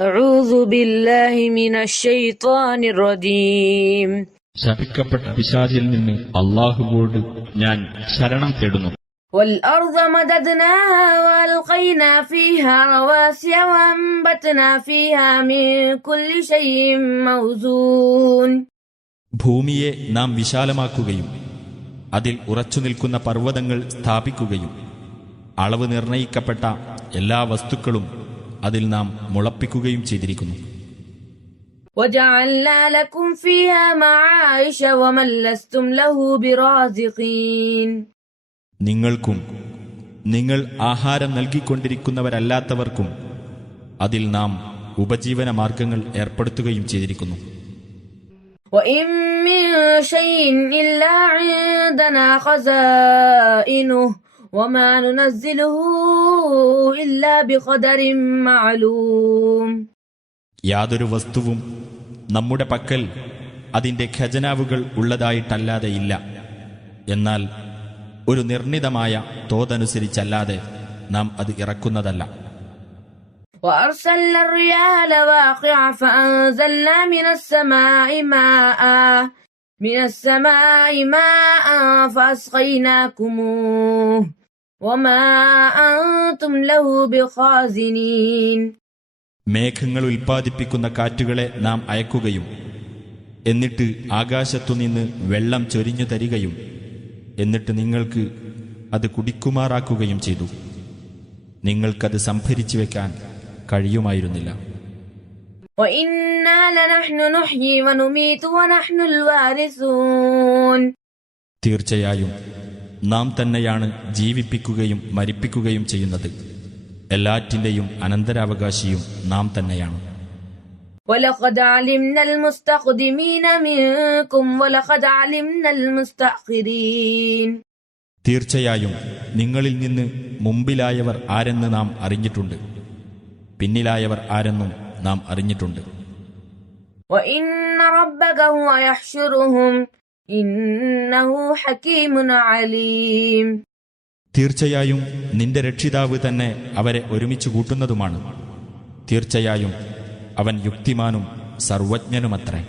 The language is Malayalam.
أعوذ بالله من الشيطان الرجيم. ശപിക്കപ്പെട്ട പിശാചിൽ നിന്ന് അല്ലാഹുവോട് ഞാൻ ശരണം തേടുന്നു. والأرض مددناها وألقينا فيها رواسي وأنبتنا فيها من كل شيء موزون. ഭൂമിയെ നാം വിശാലമാക്കുകയും അതിൽ ഉറച്ചുനിൽക്കുന്ന പർവ്വതങ്ങൾ സ്ഥാപിക്കുകയും അളവ് നിർണയിക്കപ്പെട്ട എല്ലാ വസ്തുക്കളും അതിൽ നാം മുളപ്പിക്കുകയും ചെയ്തിരിക്കുന്നു. وجعلنا لكم فيها معايش ومن لستم له برازقين. നിങ്ങൾക്കും നിങ്ങൾ ആഹാരം നൽകിക്കൊണ്ടിരിക്കുന്നവരല്ലാത്തവർക്കും അതിൽ നാം ഉപജീവന മാർഗങ്ങൾ ഏർപ്പെടുത്തുകയും ചെയ്തിരിക്കുന്നു. وإن من شيء إلا عندنا خزائنه وما ننزله إلا بقدر معلوم. യാതൊരു വസ്തുവും നമ്മുടെ പക്കൽ അതിന്റെ ഖജനാവുകൾ ഉള്ളതായിട്ടല്ലാതെ ഇല്ല. എന്നാൽ ഒരു നിർണിതമായ തോതനുസരിച്ചല്ലാതെ നാം അത് ഇറക്കുന്നതല്ല. وأرسلنا الرياح لواقع فأنزلنا من السماء ماء فأسقيناكموه وما أنتم له بخازنين. മേഘങ്ങൾ ഉൽപ്പാദിപ്പിക്കുന്ന കാറ്റുകളെ നാം അയക്കുകയും എന്നിട്ട് ആകാശത്തുനിന്ന് വെള്ളം ചൊരിഞ്ഞു തരികയും എന്നിട്ട് നിങ്ങൾക്ക് അത് കുടിക്കുമാറാക്കുകയും ചെയ്തു. നിങ്ങൾക്കത് സംഭരിച്ചു വെക്കാൻ കഴിയുമായിരുന്നില്ല. തീർച്ചയായും നാം തന്നെയാണ് ജീവിപ്പിക്കുകയും മരിപ്പിക്കുകയും ചെയ്യുന്നത്. എല്ലാറ്റിന്റെയും അനന്തരാവകാശിയും നാം തന്നെയാണ്. وَلَقَدْ عَلِمْنَا الْمُسْتَقْدِمِينَ مِنكُمْ وَلَقَدْ عَلِمْنَا الْمُسْتَأْخِرِينَ. തീർച്ചയായും നിങ്ങളിൽ നിന്ന് മുമ്പിലായവർ ആരെന്ന് നാം അറിഞ്ഞിട്ടുണ്ട്, പിന്നിലായവർ ആരെന്നും നാം അറിഞ്ഞിട്ടുണ്ട്. وَإِنَّ رَبَّكَ هُوَ يَحْشُرُهُمْ إِنَّهُ حَكِيمٌ عَلِيمٌ. തീർച്ചയായും നിന്റെ രക്ഷിതാവ് തന്നെ അവരെ ഒരുമിച്ച് കൂട്ടുന്നതുമാണ്. തീർച്ചയായും അവൻ യുക്തിമാനും സർവജ്ഞനുമത്രേ.